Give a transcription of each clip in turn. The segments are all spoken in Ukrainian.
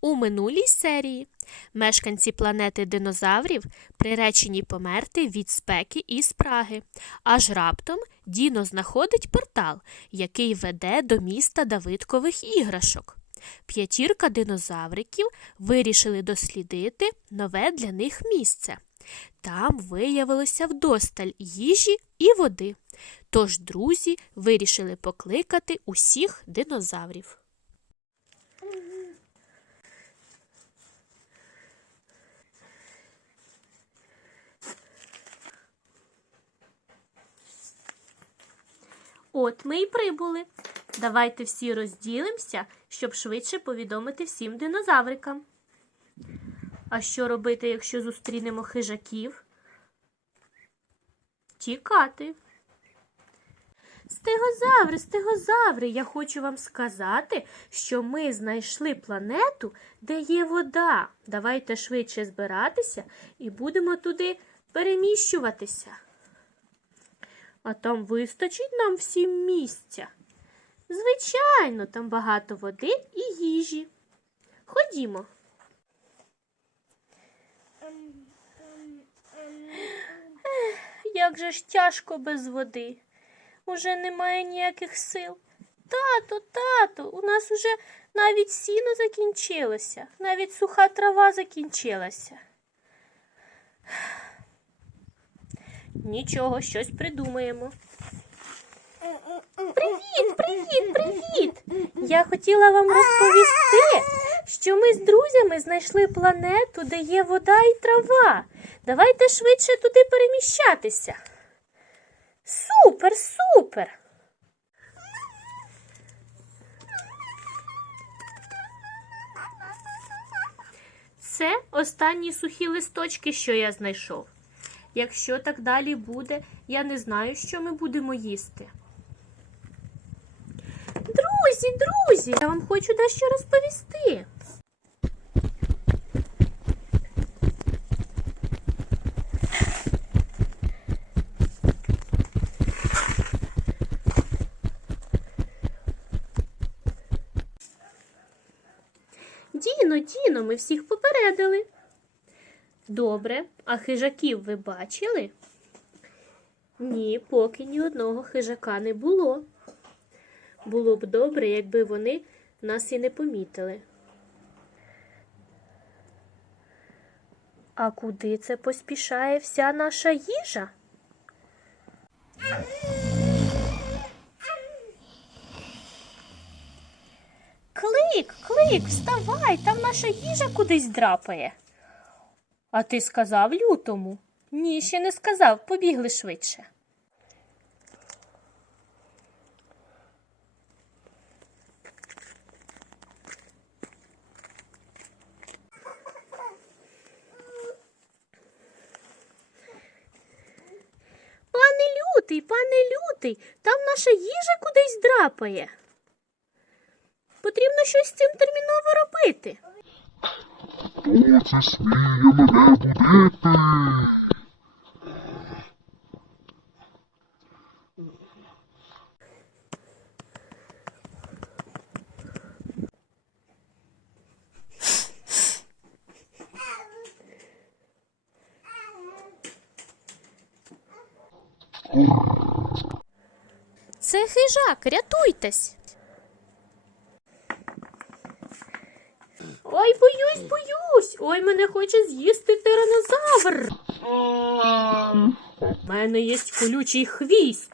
У минулій серії мешканці планети динозаврів приречені померти від спеки і спраги. Аж раптом Діно знаходить портал, який веде до міста Давидкових іграшок. П'ятірка динозавриків вирішили дослідити нове для них місце. Там виявилося вдосталь їжі і води. Тож друзі вирішили покликати усіх динозаврів. От ми й прибули. Давайте всі розділимося, щоб швидше повідомити всім динозаврикам. А що робити, якщо зустрінемо хижаків? Тікати. Стегозаври, стегозаври, я хочу вам сказати, що ми знайшли планету, де є вода. Давайте швидше збиратися і будемо туди переміщуватися. А там вистачить нам всім місця. Звичайно, там багато води і їжі. Ходімо. Як же ж тяжко без води. Уже немає ніяких сил. Тато, тато, у нас уже навіть сіно закінчилося, навіть суха трава закінчилася. Нічого, щось придумаємо. Привіт, привіт, привіт! Я хотіла вам розповісти, що ми з друзями знайшли планету, де є вода і трава. Давайте швидше туди переміщатися. Супер, супер! Це останні сухі листочки, що я знайшов. Якщо так далі буде, я не знаю, що ми будемо їсти. Друзі, друзі, я вам хочу дещо розповісти. Діно, Діно, ми всіх попередили. Добре, а хижаків ви бачили? Ні, поки ні одного хижака не було. Було б добре, якби вони нас і не помітили. А куди це поспішає вся наша їжа? Клик, клик, вставай, там наша їжа кудись драпає. А ти сказав лютому? Ні, ще не сказав, побігли швидше. Пане лютий, пане лютий, там наша їжа кудись драпає. Потрібно щось з цим терміново робити. Хто це мене будити? Це хижак, рятуйтесь. Ой, боюсь, боюсь. Ой, мене хоче з'їсти тиранозавр. У мене є колючий хвіст.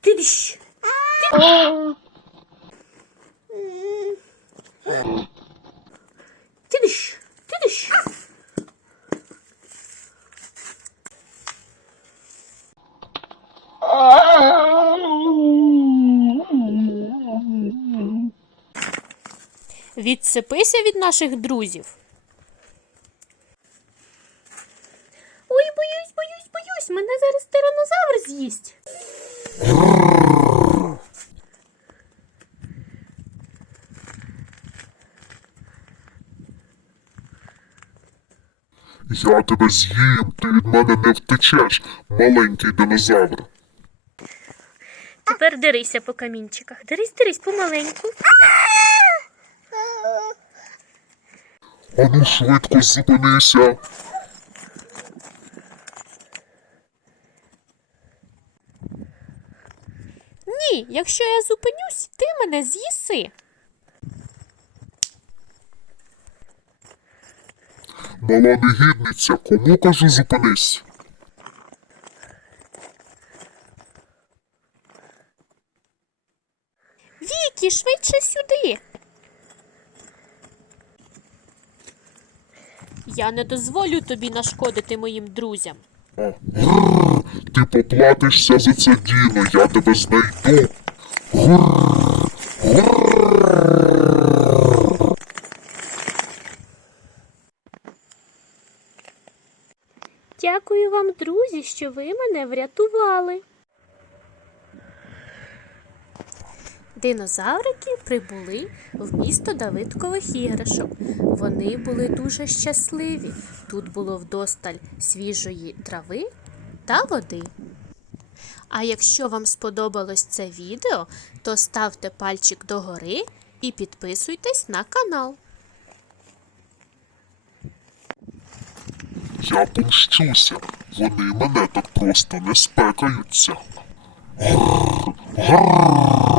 Тидиш. Тидиш. Тидиш. Відсипися від наших друзів. Ой, боюсь, боюсь, боюсь. Мене зараз тиранозавр з'їсть. Я тебе з'їм, ти від мене не втечеш, маленький динозавр. Тепер дерися по камінчиках. Дерись, дерись помаленьку. Ану швидко зупинися. Ні, якщо я зупинюсь, ти мене з'їси. Мала негідниця, кому кажу зупинись? Вікі, швидше сюди. Я не дозволю тобі нашкодити моїм друзям. Грррр, ти поплатишся за це діло, я тебе знайду. Грррр, грррр. Дякую вам, друзі, що ви мене врятували. Динозаврики прибули в місто Давидкових іграшок. Вони були дуже щасливі. Тут було вдосталь свіжої трави та води. А якщо вам сподобалось це відео, то ставте пальчик догори і підписуйтесь на канал. Я помщуся. Вони мене так просто не спекаються. Грррр, грррр.